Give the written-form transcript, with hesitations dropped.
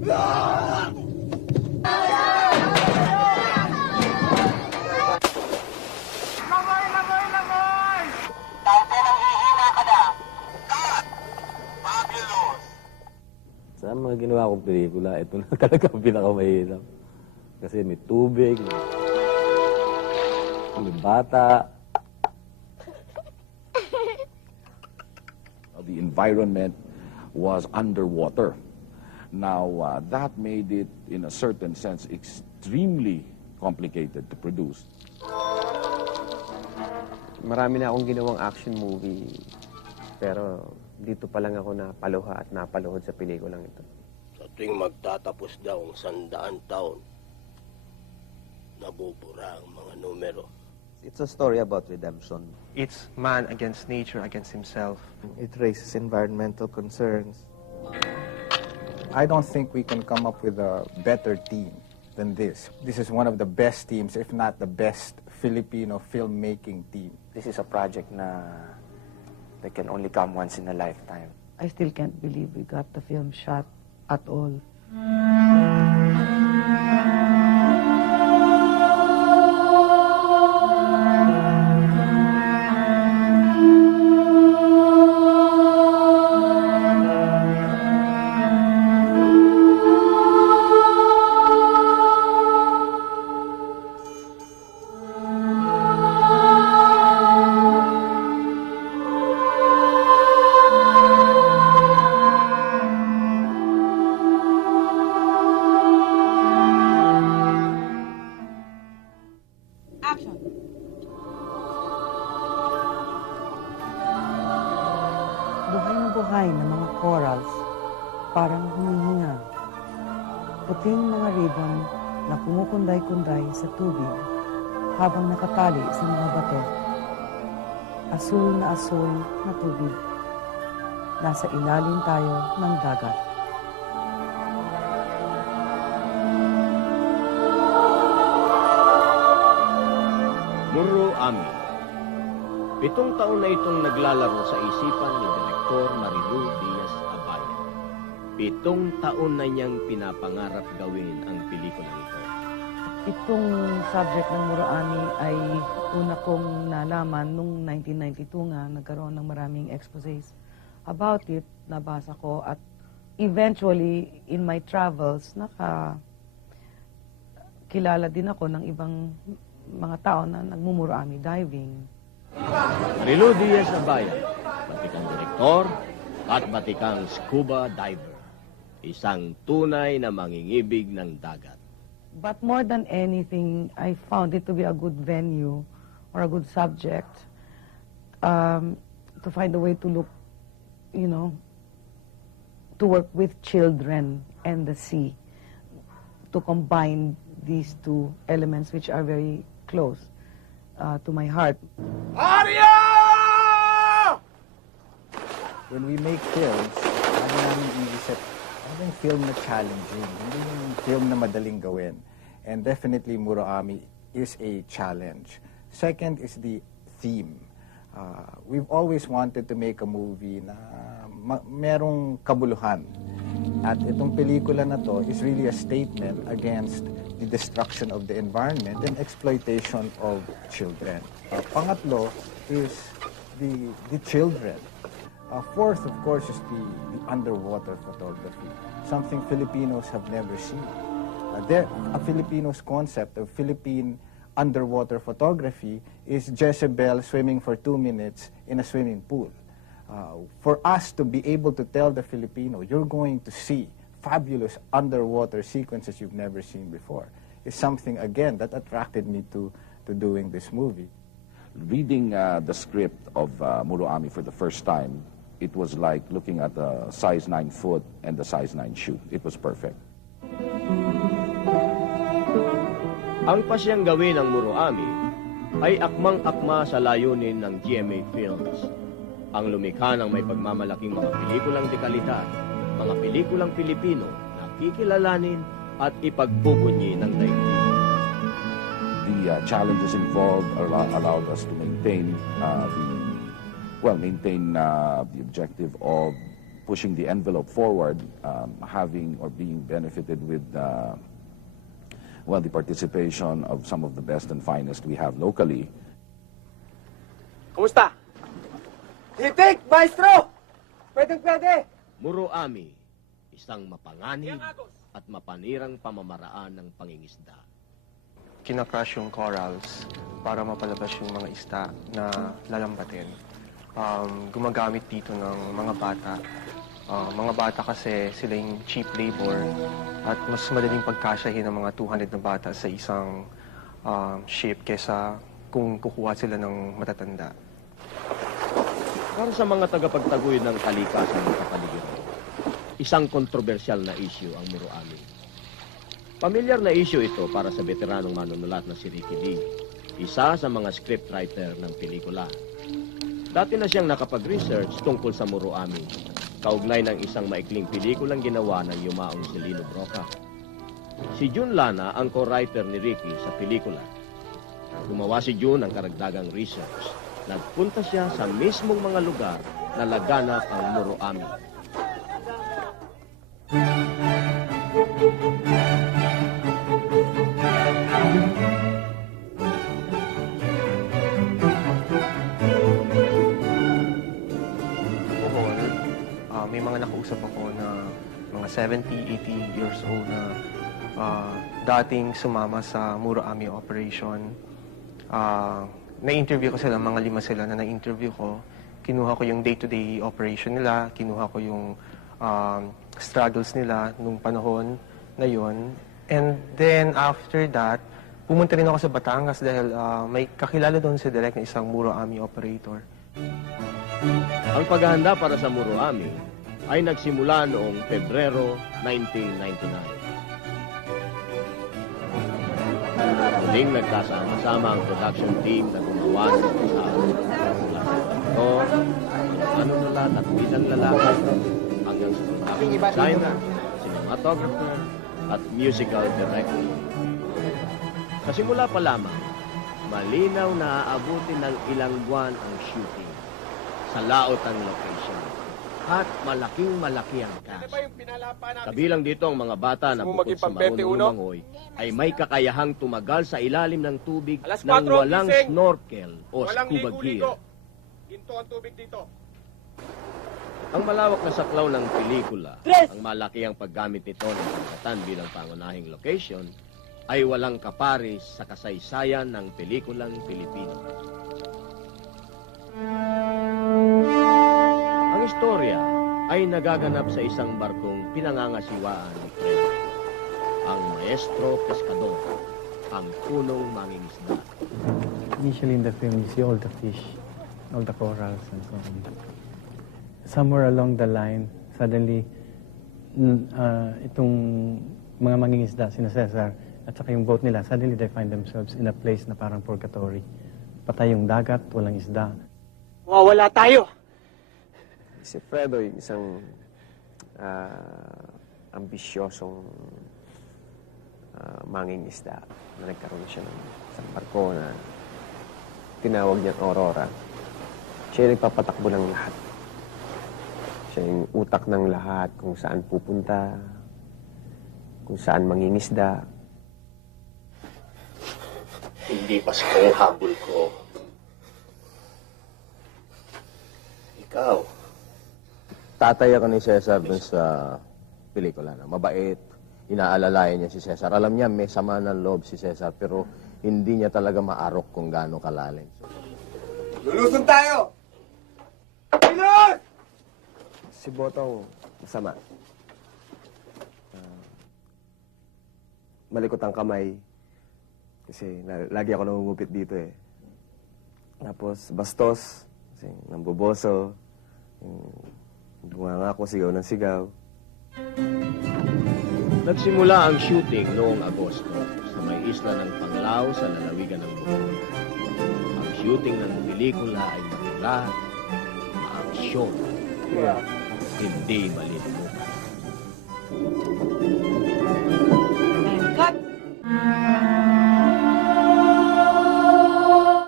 Sa mga ginawa kong pelikula, ito na talaga ang pinakamahirap. Kasi may tubig, may bata. The environment was underwater. Now, that made it, in a certain sense, extremely complicated to produce. Marami na akong ginawang action movie, pero dito pa lang ako napaluha at napaluhod sa pelikulang ito. Sa tuwing magtatapos daw ang 100 taon, nabubura ang mga numero. It's a story about redemption. It's man against nature, against himself. It raises environmental concerns. I don't think we can come up with a better team than this. This is one of the best teams, if not the best Filipino filmmaking team. This is a project that can only come once in a lifetime. I still can't believe we got the film shot at all. Buhay na buhay na mga corals, parang humihinga. Puting mga ribbon na kumukunday-kunday sa tubig habang nakatali sa mga bato. Asul na tubig. Nasa ilalim tayo ng dagat. Muro Ami. 7 taon na itong naglalaro sa isipan ni Direktor Marilu Diaz-Abaya. 7 taon na niyang pinapangarap gawin ang pelikulang ito. Itong subject ng Muro Ami ay una kong nalaman nung 1992 nga, nagkaroon ng maraming exposés about it, nabasa ko, at eventually, in my travels, kilala din ako ng ibang mga tao na nagmumuro Ami diving. Marilu Diaz-Abaya, batikang direktor at batikang scuba diver. Isang tunay na mangingibig ng dagat. But more than anything, I found it to be a good venue or a good subject to find a way to look, to work with children and the sea, to combine these two elements which are very close to my heart. When we make films, ano namin iisip, ano yung film na challenging, hindi yung film na madaling gawin. And definitely, Muro Ami is a challenge. Second is the theme. We've always wanted to make a movie na merong kabuluhan. At itong pelikula na to is really a statement against the destruction of the environment and exploitation of children. Pangatlo is the children. Fourth, of course, is the underwater photography, something Filipinos have never seen. A Filipino's concept of Philippine underwater photography is Jezebel swimming for 2 minutes in a swimming pool. For us to be able to tell the Filipino, you're going to see fabulous underwater sequences you've never seen before, is something, again, that attracted me to doing this movie. Reading the script of Muro Ami for the first time, it was like looking at a size 9 foot and the size 9 shoe. It was perfect. Ang pasyang gawin ng Muro Ami ay akmang-akma sa layunin ng GMA Films. Ang lumikha ng may pagmamalaking mga pelikulang dekalidad, mga pelikulang Pilipino na kikilalanin at ipagpupunyi ng daigdig. The challenges involved allowed us to maintain the objective of pushing the envelope forward, having or being benefited with well, the participation of some of the best and finest we have locally. Kumusta? Hitik, maestro! Pwede. Muroami, isang mapanganib at mapanirang pamamaraan ng pangingisda. Kinakrush yung corals para mapalabas yung mga isda na lalambatin. Gumagamit dito ng mga bata. Mga bata kasi sila yung cheap labor at mas madaling pagkasyahin ng mga 200 na bata sa isang ship kesa kung kukuha sila ng matatanda. Para sa mga tagapagtaguyod ng kalikasan ng kapaligiran, isang kontrobersyal na issue ang Muroami. Pamilyar na issue ito para sa veteranong manunulat na si Ricky D., isa sa mga scriptwriter ng pelikula. Dati na siyang nakapag-research tungkol sa Muroami, kaugnay ng isang maikling pelikulang ginawa ng yumaong si Lino Broca. Si Jun Lana ang co-writer ni Ricky sa pelikula. Gumawa si Jun ng karagdagang research. Nagpunta siya sa mismong mga lugar na laganap ang Muroami. May mga nakausap ako na mga 70, 80 years old na dating sumama sa Muroami operation. Na-interview ko sila, mga 5 sila na na-interview ko. Kinuha ko yung day-to-day operation nila, kinuha ko yung struggles nila nung panahon na yon. And then after that, pumunta rin ako sa Batangas dahil may kakilala doon si Direk na isang Muroami operator. Ang paghahanda para sa Muroami ay nagsimula noong Pebrero 1999. Muling nagkasama-sama ang production team na gumawa ng sa manunulat at bilang lalaki hanggang sa production designer, cinematographer at musical director. Sa simula pa lamang, malinaw na aabutin ng ilang buwan ang shooting sa laot ang location at malaking-malaki ang cast. Kabilang dito ang mga bata na bukod sa marunong lumangoy ay may kakayahang tumagal sa ilalim ng tubig nang walang snorkel o scuba gear. Ginto ang tubig dito. Ang malawak na saklaw ng pelikula, ang malaki ang paggamit nito ng pagkatan bilang pangunahing location, ay walang kaparis sa kasaysayan ng pelikulang Pilipino. Ang istorya ay nagaganap sa isang barkong pinangangasiwaan ni Fred, ang maestro pescador, ang punong mangingisda. Initially in the film, you see all the fish, all the corals and so on. Somewhere along the line, suddenly, itong mga mangingisda, sina Cesar, at saka yung boat nila, suddenly they find themselves in a place na parang purgatory. Patay yung dagat, walang isda. Wala tayo! Si Fredo, yung isang ambisyosong mangingisda na nagkaroon siya ng isang barko na tinawag niyang Aurora. Siya yung nagpapatakbo ng lahat. Siya yung utak ng lahat kung saan pupunta, kung saan mangingisda. Hindi pa ang habol ko. Ikaw. Tatay ako ni Cesar dun sa pelikula na mabait, inaalalayan niya si Cesar. Alam niya may sama ng loob si Cesar pero hindi niya talaga maarok kung gaano kalalim. Lulusun tayo! Pilot! Si Botong, masama. Malikot ang kamay. Kasi lagi ako nangungupit dito eh. Tapos bastos, kasi namboboso. Bunganga ako, sigaw ng sigaw. Nagsimula ang shooting noong Agosto sa may isla ng Panglao sa lalawigan ng Bukol. Ang shooting ng pelikula ay mabigat, maaksyon, hindi malilimutan. Cut!